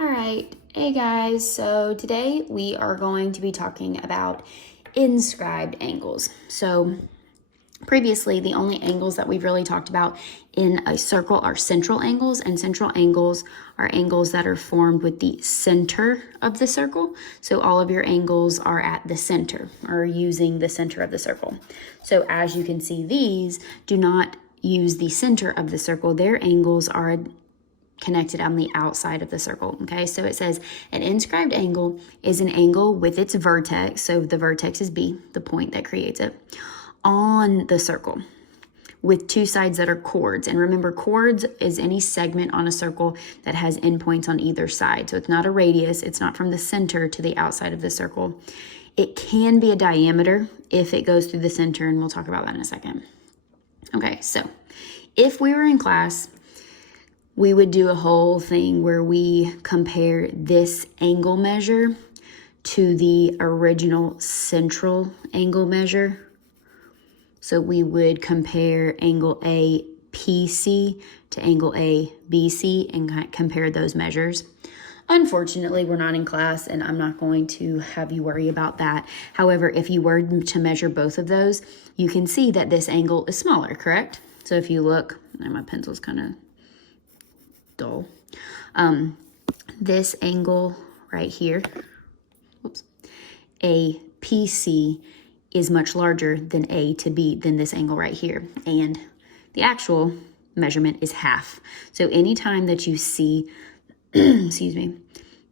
All right, hey guys, so today we are going to be talking about inscribed angles. So previously, the only angles that we've really talked about in a circle are central angles, and central angles are angles that are formed with the center of the circle. So all of your angles are at the center, or using the center of the circle. So as you can see, these do not use the center of the circle. Their angles are connected on the outside of the circle. Okay, so it says an inscribed angle is an angle with its vertex, so the vertex is B, the point that creates it, on the circle with two sides that are chords. And remember, chords is any segment on a circle that has endpoints on either side. So it's not a radius, it's not from the center to the outside of the circle. It can be a diameter if it goes through the center, and we'll talk about that in a second. Okay, so if we were in class, we would do a whole thing where we compare this angle measure to the original central angle measure. So we would compare angle APC to angle ABC and compare those measures. Unfortunately, we're not in class, and I'm not going to have you worry about that. However, if you were to measure both of those, you can see that this angle is smaller, correct? So if you look, and my pencil's kind of dull. This angle right here, APC, is much larger than A to B than this angle right here. And the actual measurement is half. So anytime that you see, excuse me,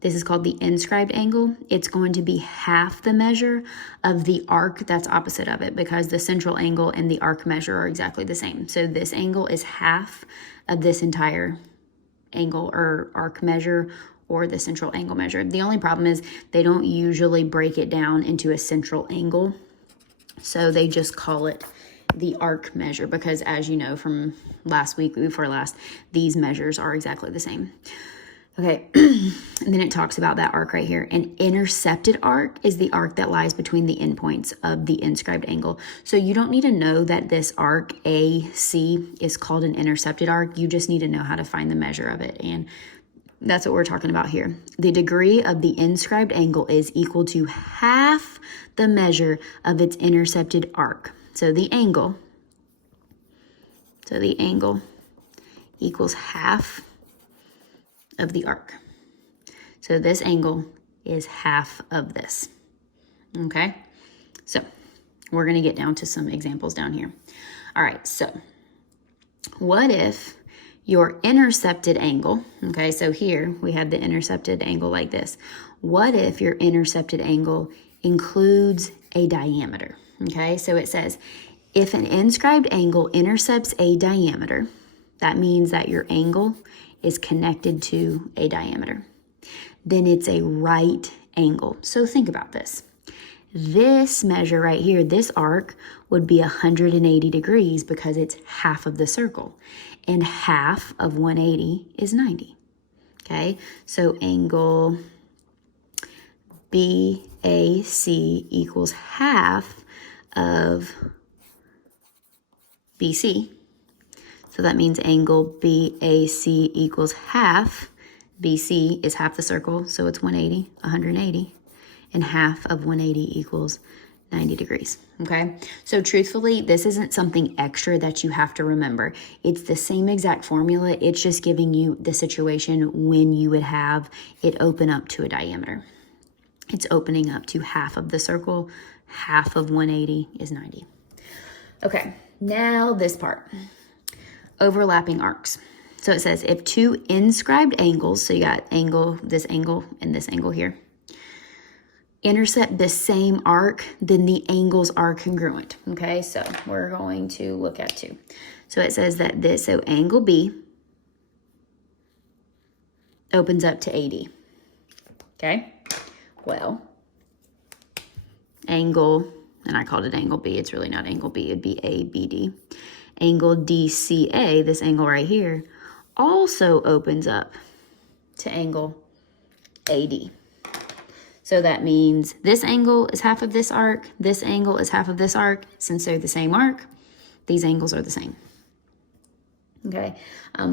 this is called the inscribed angle, it's going to be half the measure of the arc that's opposite of it, because the central angle and the arc measure are exactly the same. So this angle is half of this entire angle or arc measure, or the central angle measure. The only problem is they don't usually break it down into a central angle, so they just call it the arc measure, because as you know from last week, before last, these measures are exactly the same. Okay, and then it talks about that arc right here. An intercepted arc is the arc that lies between the endpoints of the inscribed angle. So you don't need to know that this arc AC is called an intercepted arc. You just need to know how to find the measure of it. And that's what we're talking about here. The degree of the inscribed angle is equal to half the measure of its intercepted arc. So the angle equals half of the arc. So this angle is half of this. Okay, so we're going to get down to some examples down here. All right, so what if your intercepted angle, okay, so here we have the intercepted angle like this. What if your intercepted angle includes a diameter? Okay, so it says if an inscribed angle intercepts a diameter, that means that your angle is connected to a diameter. Then it's a right angle. So think about this. This measure right here, this arc, would be 180 degrees because it's half of the circle. And half of 180 is 90. Okay, so angle BAC equals half of BC. So that means angle BAC equals half. BC is half the circle, so it's 180, and half of 180 equals 90 degrees, okay? So truthfully, this isn't something extra that you have to remember. It's the same exact formula. It's just giving you the situation when you would have it open up to a diameter. It's opening up to half of the circle. Half of 180 is 90. Okay, now this part. Overlapping arcs. So it says if two inscribed angles, so you got angle, and this angle here, intercept the same arc, then the angles are congruent. Okay, so we're going to look at two. So it says that this, so angle B opens up to AD. Okay, well, angle, and I called it angle B, it's really not angle B, it'd be ABD. Angle DCA, this angle right here, also opens up to angle AD. So that means this angle is half of this arc, this angle is half of this arc. Since they're the same arc, these angles are the same. Okay,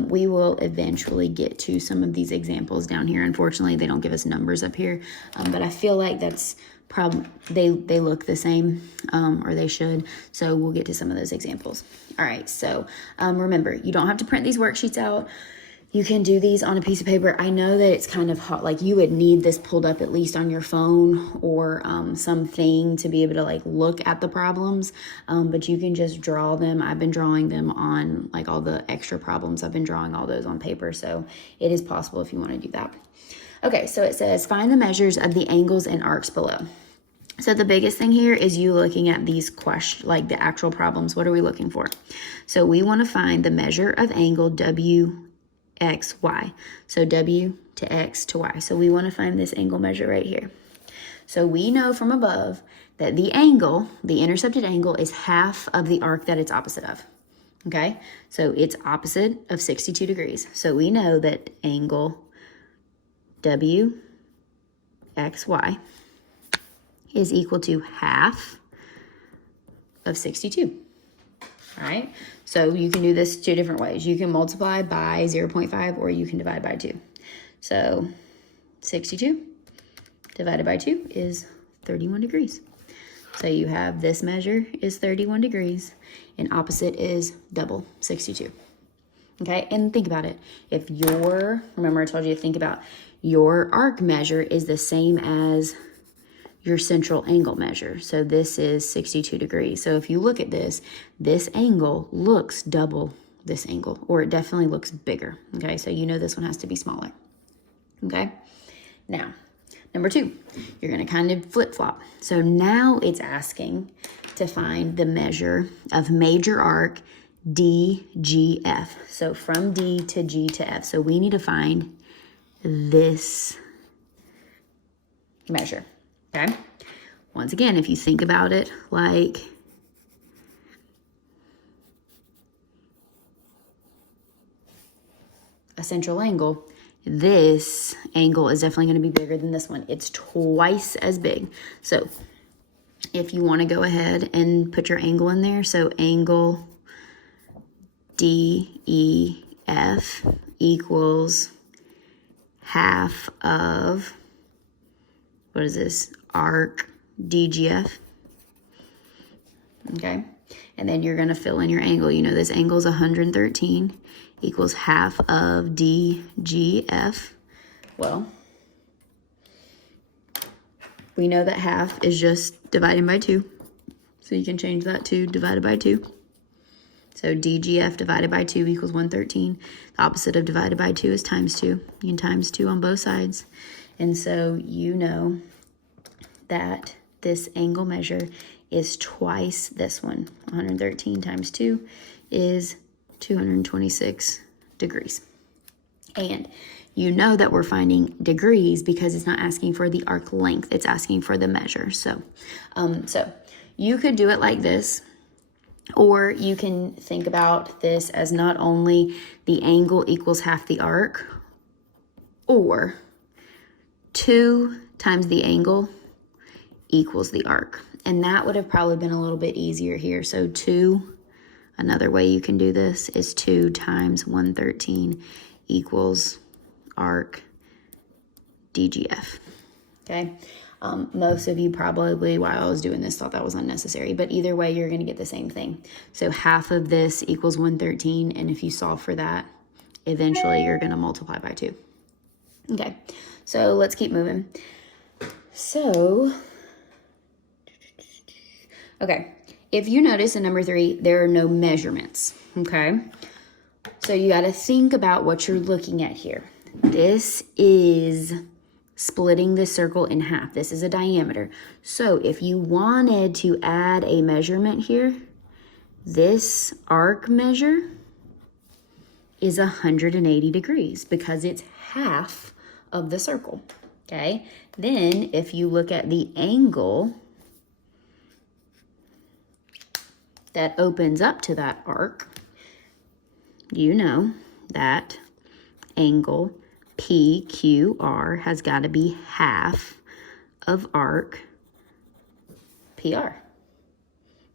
we will eventually get to some of these examples down here. Unfortunately, they don't give us numbers up here, but I feel like that's they look the same, or they should. So we'll get to some of those examples. All right, so remember, you don't have to print these worksheets out. You can do these on a piece of paper. I know that it's kind of hot. Like you would need this pulled up at least on your phone or something to be able to like look at the problems. But you can just draw them. I've been drawing them on like all the extra problems. I've been drawing all those on paper. So it is possible if you want to do that. Okay, so it says find the measures of the angles and arcs below. So the biggest thing here is you looking at these questions, like the actual problems. What are we looking for? So we want to find the measure of angle W X, Y. So W to X to Y. So we want to find this angle measure right here. So we know from above that the angle, the intercepted angle, is half of the arc that it's opposite of. Okay? So it's opposite of 62 degrees. So we know that angle W X, Y is equal to half of 62. All right, so you can do this two different ways. You can multiply by 0.5 or you can divide by 2. So 62 divided by 2 is 31 degrees. So you have this measure is 31 degrees and opposite is double 62. Okay, and think about it. If remember I told you to think about your arc measure is the same as your central angle measure. So this is 62 degrees. So if you look at this angle looks double this angle, or it definitely looks bigger. Okay, so you know this one has to be smaller. Okay, now, number 2, you're gonna kind of flip-flop. So now it's asking to find the measure of major arc DGF. So from D to G to F. So we need to find this measure. Okay, once again, if you think about it like a central angle, this angle is definitely going to be bigger than this one. It's twice as big. So if you want to go ahead and put your angle in there, so angle DEF equals half of, what is this, arc DGF. Okay, and then you're going to fill in your angle. You know this angle is 113 equals half of DGF. Well, we know that half is just dividing by 2. So you can change that to divided by 2. So DGF divided by 2 equals 113. The opposite of divided by 2 is times 2. You can times 2 on both sides. And so you know that this angle measure is twice this one. 113 times 2 is 226 degrees. And you know that we're finding degrees because it's not asking for the arc length, it's asking for the measure. So you could do it like this, or you can think about this as not only the angle equals half the arc, or 2 times the angle equals the arc. And that would have probably been a little bit easier here. So 2, another way you can do this is 2 times 113 equals arc DGF. Okay. Most of you probably, while I was doing this, thought that was unnecessary, but either way, you're going to get the same thing. So half of this equals 113. And if you solve for that, eventually you're going to multiply by 2. Okay. So let's keep moving. So, okay, if you notice in number 3, there are no measurements, okay? So you got to think about what you're looking at here. This is splitting this circle in half. This is a diameter. So if you wanted to add a measurement here, this arc measure is 180 degrees because it's half of the circle, okay? Then if you look at the angle that opens up to that arc, you know that angle PQR has got to be half of arc PR.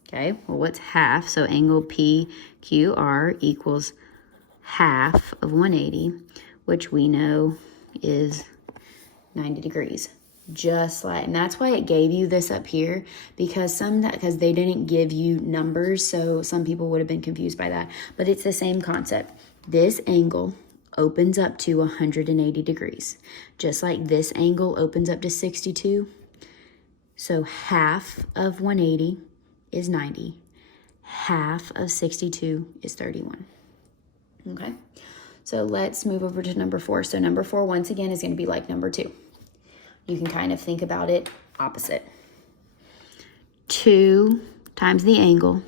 Okay, well, what's half? So angle PQR equals half of 180, which we know is 90 degrees. Just like, and that's why it gave you this up here, because they didn't give you numbers, so some people would have been confused by that. But it's the same concept. This angle opens up to 180 degrees, just like this angle opens up to 62. So half of 180 is 90. Half of 62 is 31. Okay, so let's move over to number 4. So number 4, once again, is going to be like number 2. You can kind of think about it opposite. 2 times the angle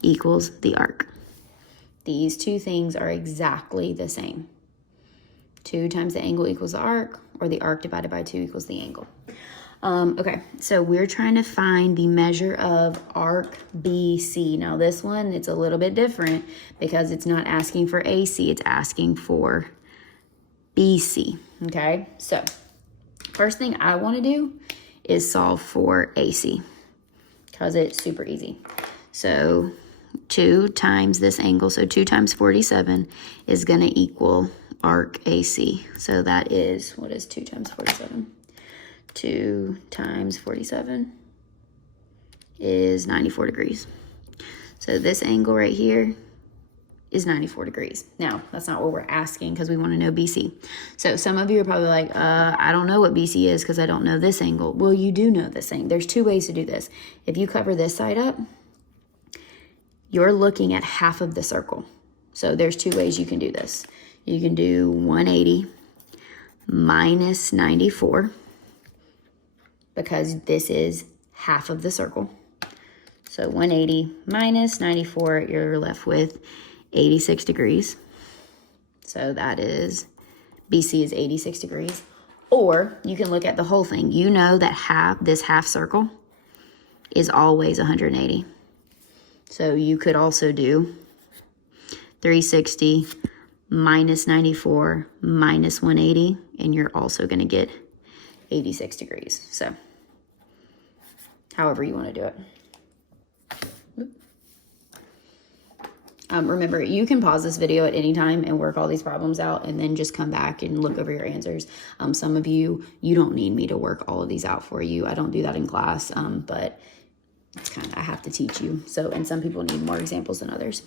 equals the arc. These two things are exactly the same. 2 times the angle equals the arc, or the arc divided by 2 equals the angle. Okay, so we're trying to find the measure of arc BC. Now this one, it's a little bit different because it's not asking for AC, it's asking for BC. Okay, so first thing I want to do is solve for AC because it's super easy. So 2 times this angle, so 2 times 47 is going to equal arc AC. So that is, what is 2 times 47? 2 times 47 is 94 degrees. So this angle right here is 94 degrees. Now, that's not what we're asking because we want to know BC. So some of you are probably like, I don't know what BC is because I don't know this angle. Well, you do know this thing. There's 2 ways to do this. If you cover this side up, you're looking at half of the circle. So there's 2 ways you can do this. You can do 180 minus 94, because this is half of the circle. So 180 minus 94, you're left with 86 degrees. So that is, BC is 86 degrees. Or you can look at the whole thing. You know that this half circle is always 180. So you could also do 360 minus 94 minus 180, and you're also gonna get 86 degrees. So however you want to do it. Remember, you can pause this video at any time and work all these problems out and then just come back and look over your answers. Some of you don't need me to work all of these out for you. I don't do that in class, but it's kind of, I have to teach you. So, and some people need more examples than others.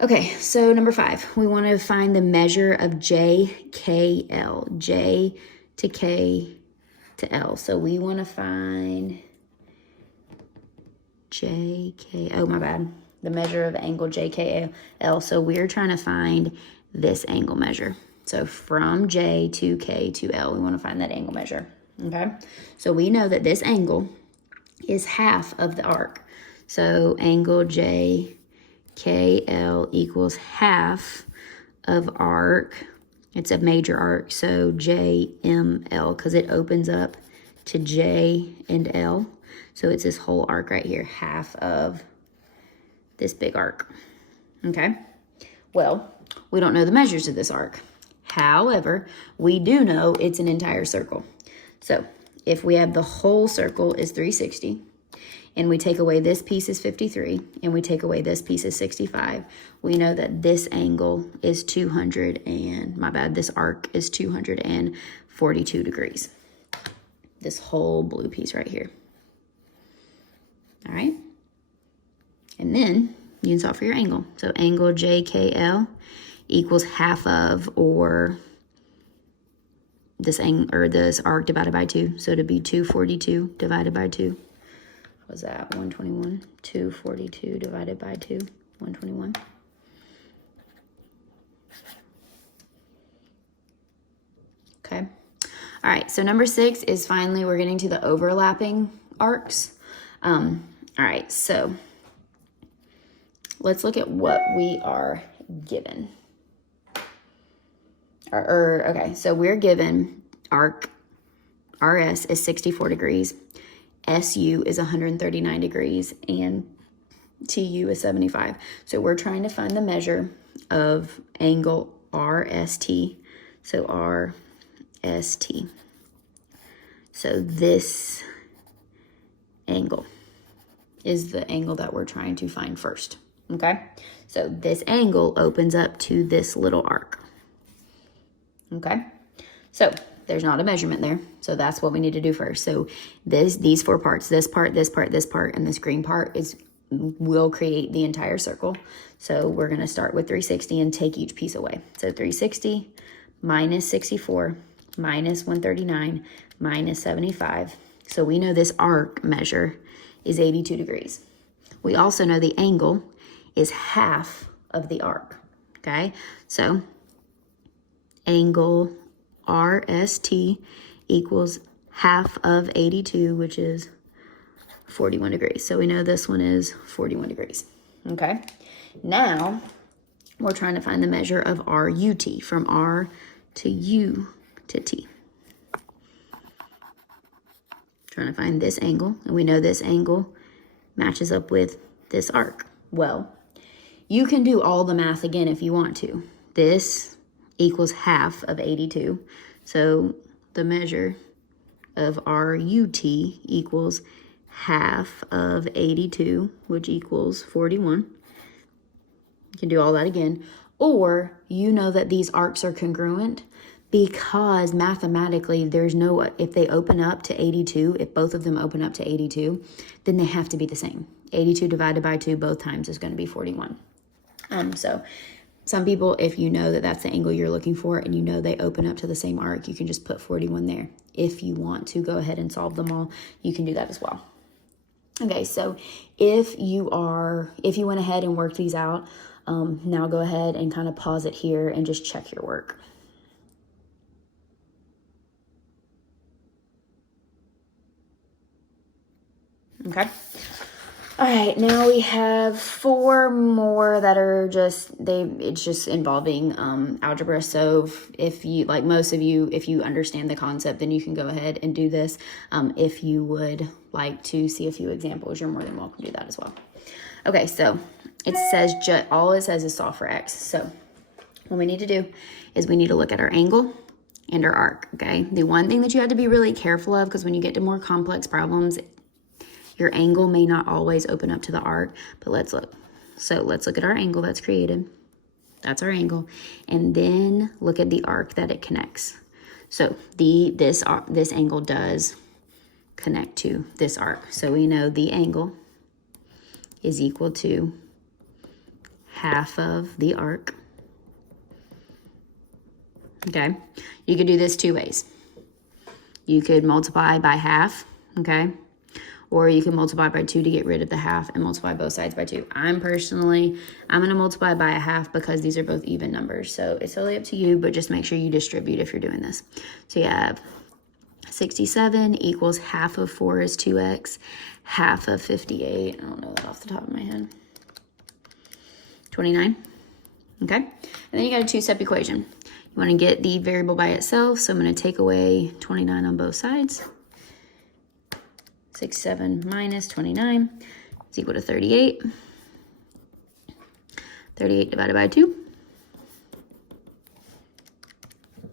Okay, so number 5, we want to find the measure of JKL, J to K to L. So we want to find JK, oh my bad, the measure of angle JKL. So we're trying to find this angle measure. So from J to K to L, we want to find that angle measure. Okay, so we know that this angle is half of the arc. So angle JKL equals half of arc. It's a major arc, so JML, because it opens up to J and L. So it's this whole arc right here, half of this big arc. Okay, well, we don't know the measures of this arc. However, we do know it's an entire circle. So if we have the whole circle is 360, and we take away this piece is 53, and we take away this piece is 65, we know that this angle is 200 and, my bad, this arc is 242 degrees. This whole blue piece right here. All right. And then you can solve for your angle. So angle JKL equals half of, or this arc divided by 2. So to be 242 divided by 2. What was that? 121. 242 divided by 2. 121. Okay. All right. So number 6 is finally we're getting to the overlapping arcs. All right. So let's look at what we are given. Okay, so we're given arc RS is 64 degrees, SU is 139 degrees, and TU is 75. So we're trying to find the measure of angle RST. So RST. So this angle is the angle that we're trying to find first. okay? So this angle opens up to this little arc, okay? So there's not a measurement there, so that's what we need to do first. So these 4 parts, this part, this part, this part, and this green part will create the entire circle. So we're gonna start with 360 and take each piece away. So 360 minus 64 minus 139 minus 75. So we know this arc measure is 82 degrees. We also know the angle is half of the arc, okay? So angle RST equals half of 82, which is 41 degrees. So we know this one is 41 degrees, okay? Now, we're trying to find the measure of RUT, from R to U to T. Trying to find this angle, and we know this angle matches up with this arc. Well, you can do all the math again if you want to. This equals half of 82, so the measure of RUT equals half of 82, which equals 41. You can do all that again. Or you know that these arcs are congruent because mathematically there's no, if they open up to 82, if both of them open up to 82, then they have to be the same. 82 divided by 2 both times is going to be 41. So some people, if you know that that's the angle you're looking for and you know they open up to the same arc, you can just put 41 there. If you want to go ahead and solve them all, you can do that as well. Okay, so if you went ahead and worked these out, now go ahead and kind of pause it here and just check your work. Okay. All right, now we have 4 more that are it's just involving algebra. So if you, like most of you, if you understand the concept, then you can go ahead and do this. If you would like to see a few examples, you're more than welcome to do that as well. Okay, so it says, all it says is solve for x. So what we need to do is we need to look at our angle and our arc, okay? The one thing that you have to be really careful of, because when you get to more complex problems, your angle may not always open up to the arc, but let's look. So let's look at our angle that's created. That's our angle. And then look at the arc that it connects. So this angle does connect to this arc. So we know the angle is equal to half of the arc. Okay, you could do this 2 ways. You could multiply by half, okay? Or you can multiply by 2 to get rid of the half and multiply both sides by 2. I'm going to multiply by a half because these are both even numbers. So it's totally up to you, but just make sure you distribute if you're doing this. So you have 67 equals half of 4 is 2x, half of 58, I don't know that off the top of my head, 29, okay? And then you got a 2-step equation. You want to get the variable by itself, so I'm going to take away 29 on both sides. 67 minus 29 is equal to 38. 38 divided by 2,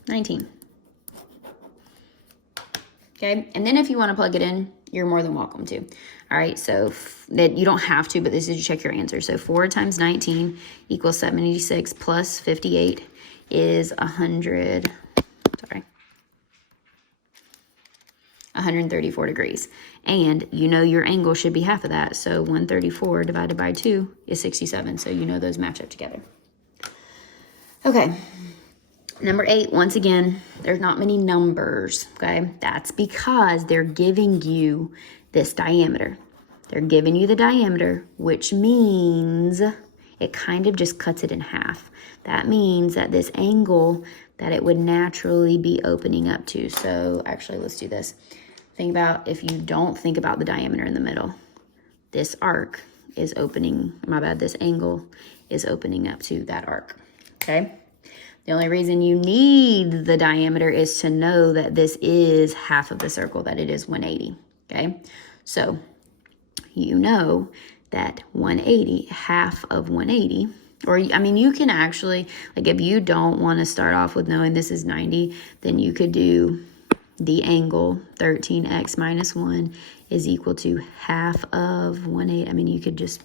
19. Okay, and then if you want to plug it in, you're more than welcome to. All right, so that you don't have to, but this is to check your answer. So 4 times 19 equals 76 plus 58 is 134 degrees. And you know your angle should be half of that. So 134 divided by 2 is 67. So you know those match up together. Okay. Number 8, once again, there's not many numbers, okay? That's because they're giving you this diameter. They're giving you the diameter, which means it kind of just cuts it in half. That means that this angle that it would naturally be opening up to. So actually, let's do this. Think about, if you don't think about the diameter in the middle, this arc is opening, this angle is opening up to that arc, okay? The only reason you need the diameter is to know that this is half of the circle, that it is 180, okay? So you know that 180, half of 180, or I mean, you can actually, like if you don't want to start off with knowing this is 90, then you could do the angle 13x minus 1 is equal to half of 180. I mean, you could just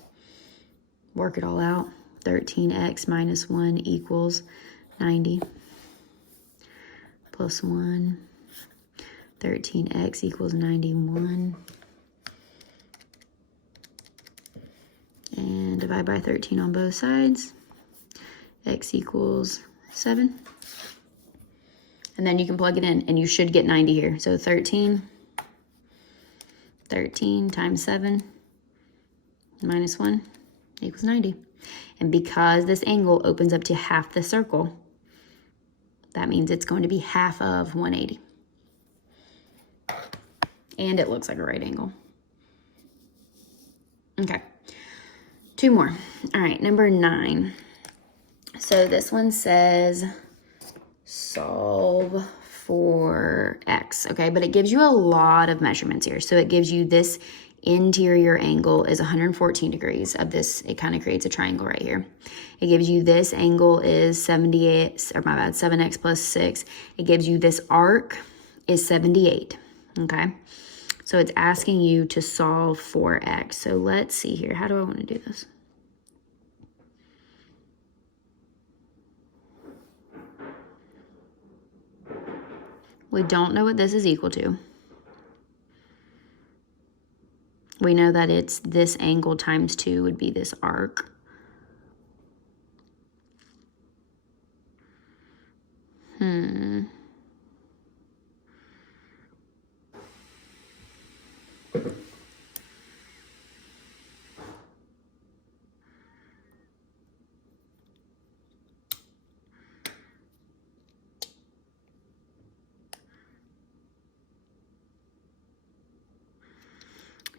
work it all out. 13x minus 1 equals 90. Plus 1. 13x equals 91. And divide by 13 on both sides. X equals 7. And then you can plug it in, and you should get 90 here. So 13 times 7 minus 1 equals 90. And because this angle opens up to half the circle, that means it's going to be half of 180. And it looks like a right angle. Okay, 2 more. All right, number 9. So this one says solve for x, okay? But it gives you a lot of measurements here. So it gives you this interior angle is 114 degrees of this. It kind of creates a triangle right here. It gives you this angle is 78, or my bad, 7x plus 6. It gives you this arc is 78, okay? So it's asking you to solve for x. So let's see here. How do I want to do this? We don't know what this is equal to. We know that it's this angle times 2 would be this arc.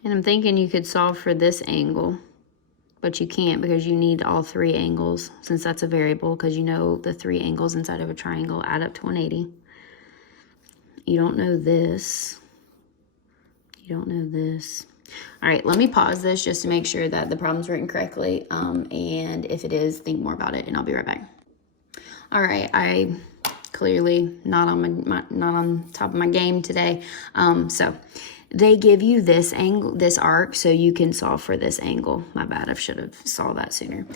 And I'm thinking you could solve for this angle, but you can't because you need all 3 angles, since that's a variable, because you know the 3 angles inside of a triangle add up to 180. You don't know this. You don't know this. All right, let me pause this just to make sure that the problem's written correctly. And if it is, think more about it, and I'll be right back. All right, I clearly not on top of my game today. So they give you this angle, this arc, so you can solve for this angle. My bad, I should have saw that sooner.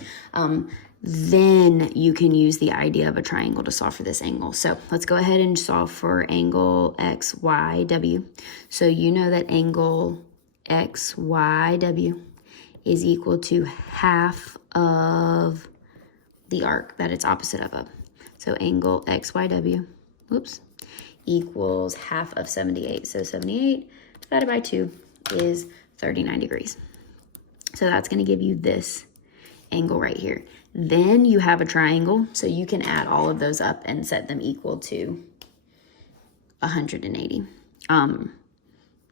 Then you can use the idea of a triangle to solve for this angle. So let's go ahead and solve for angle XYW. So you know that angle XYW is equal to half of the arc that it's opposite of. So angle XYW, whoops, equals half of 78. So 78 divided by 2 is 39 degrees. So that's going to give you this angle right here. Then you have a triangle, so you can add all of those up and set them equal to 180.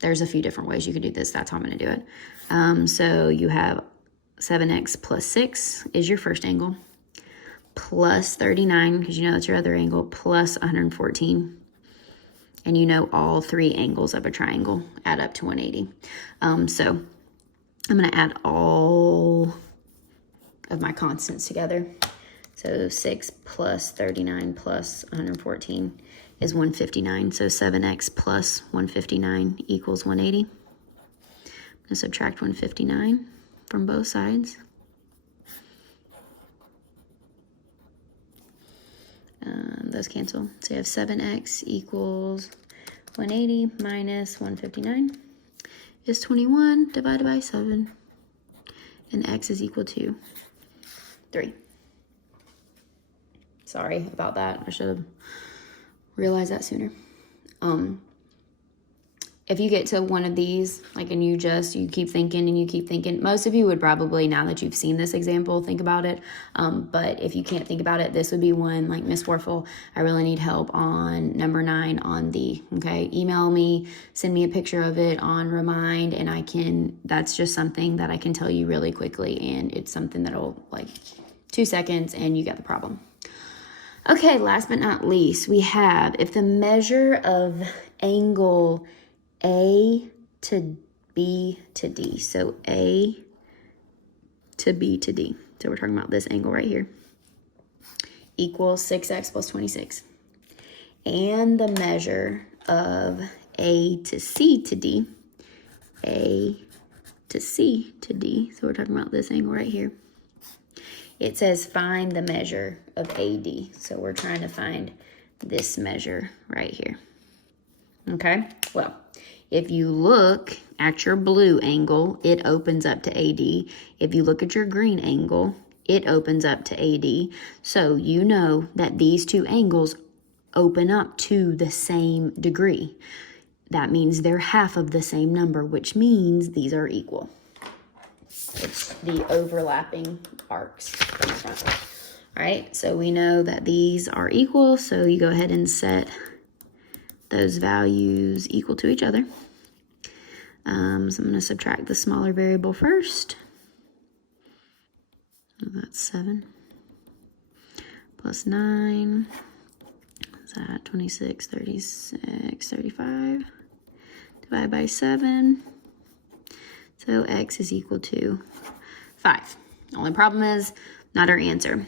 There's a few different ways you could do this. That's how I'm going to do it. So you have 7x plus 6 is your first angle, plus 39, because you know that's your other angle, plus 114. And you know all 3 angles of a triangle add up to 180. So I'm going to add all of my constants together. So 6 plus 39 plus 114 is 159. So 7x plus 159 equals 180. I'm going to subtract 159 from both sides. Those cancel. So you have 7x equals 180 minus 159 is 21 divided by 7. And x is equal to 3. Sorry about that. I should have realized that sooner. If you get to one of these, like, and you keep thinking and you keep thinking, most of you would probably, now that you've seen this example, think about it. But if you can't think about it, this would be one, like, Miss Warfel, I really need help on number 9 on the, okay? Email me, send me a picture of it on Remind, and that's just something that I can tell you really quickly, and it's something that'll, like, 2 seconds, and you get the problem. Okay, last but not least, we have, if the measure of angle A to B to D. So A to B to D. So we're talking about this angle right here. Equals 6x plus 26. And the measure of A to C to D. A to C to D. So we're talking about this angle right here. it says find the measure of AD. So we're trying to find this measure right here. Okay, well, if you look at your blue angle, it opens up to AD. If you look at your green angle, it opens up to AD. So you know that these two angles open up to the same degree. That means they're half of the same number, which means these are equal. It's the overlapping arcs in the front. All right, so we know that these are equal, so you go ahead and set those values equal to each other. So I'm going to subtract the smaller variable first. So that's 7 plus 9. Is that 26, 36, 35? Divide by 7. So x is equal to 5. The only problem is not our answer.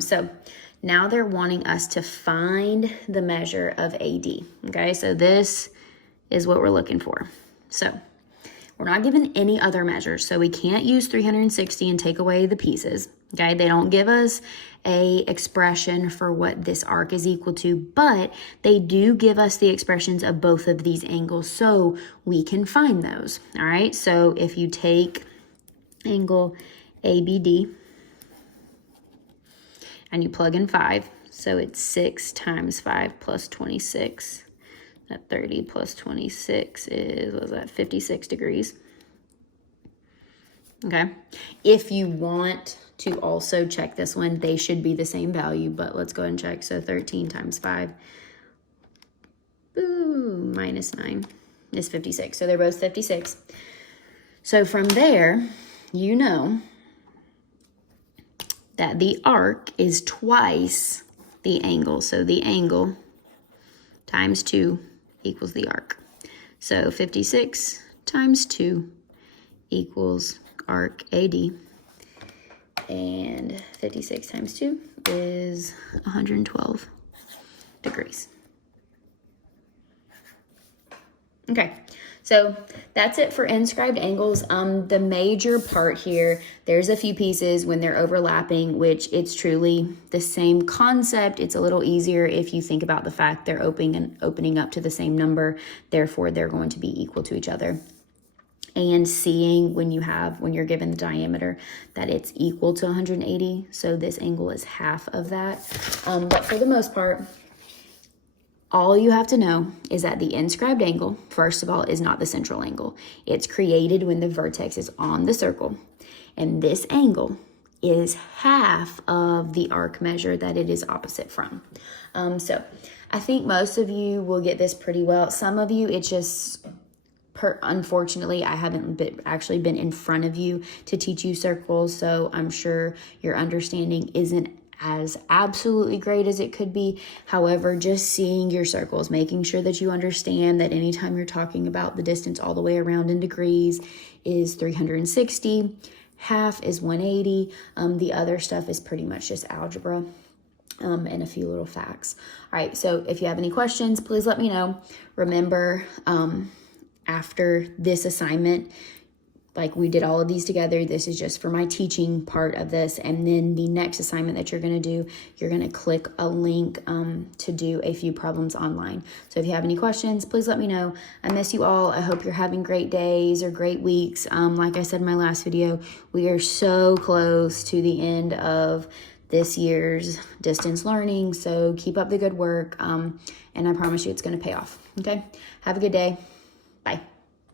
So now they're wanting us to find the measure of AD. Okay, so this is what we're looking for. So we're not given any other measures, so we can't use 360 and take away the pieces. Okay, they don't give us a expression for what this arc is equal to, but they do give us the expressions of both of these angles, so we can find those. All right, so if you take angle ABD and you plug in 5, so it's 6 times 5 plus 26. That 30 plus 26 is, what was that, 56 degrees. Okay, if you want to also check this one, they should be the same value, but let's go ahead and check. So 13 times 5, boom, minus 9 is 56. So they're both 56. So from there, you know that the arc is twice the angle. So the angle times 2 equals the arc. So 56 times 2 equals arc AD. And 56 times 2 is 112 degrees. Okay, so that's it for inscribed angles. The major part here, there's a few pieces when they're overlapping, which it's truly the same concept. It's a little easier if you think about the fact they're opening up to the same number, therefore they're going to be equal to each other. And seeing when you're given the diameter that it's equal to 180, so this angle is half of that. But for the most part, all you have to know is that the inscribed angle, first of all, is not the central angle. It's created when the vertex is on the circle. And this angle is half of the arc measure that it is opposite from. So I think most of you will get this pretty well. Some of you, it's just, unfortunately, I haven't actually been in front of you to teach you circles. So I'm sure your understanding isn't as absolutely great as it could be. However, just seeing your circles, making sure that you understand that anytime you're talking about the distance all the way around in degrees is 360, half is 180. The other stuff is pretty much just algebra and a few little facts. All right, so if you have any questions, please let me know. Remember, after this assignment, like we did all of these together, this is just for my teaching part of this. And then the next assignment that you're going to do, you're going to click a link to do a few problems online. So if you have any questions, please let me know. I miss you all. I hope you're having great days or great weeks. Like I said in my last video, we are so close to the end of this year's distance learning. So keep up the good work. And I promise you it's going to pay off. Okay. Have a good day. Bye.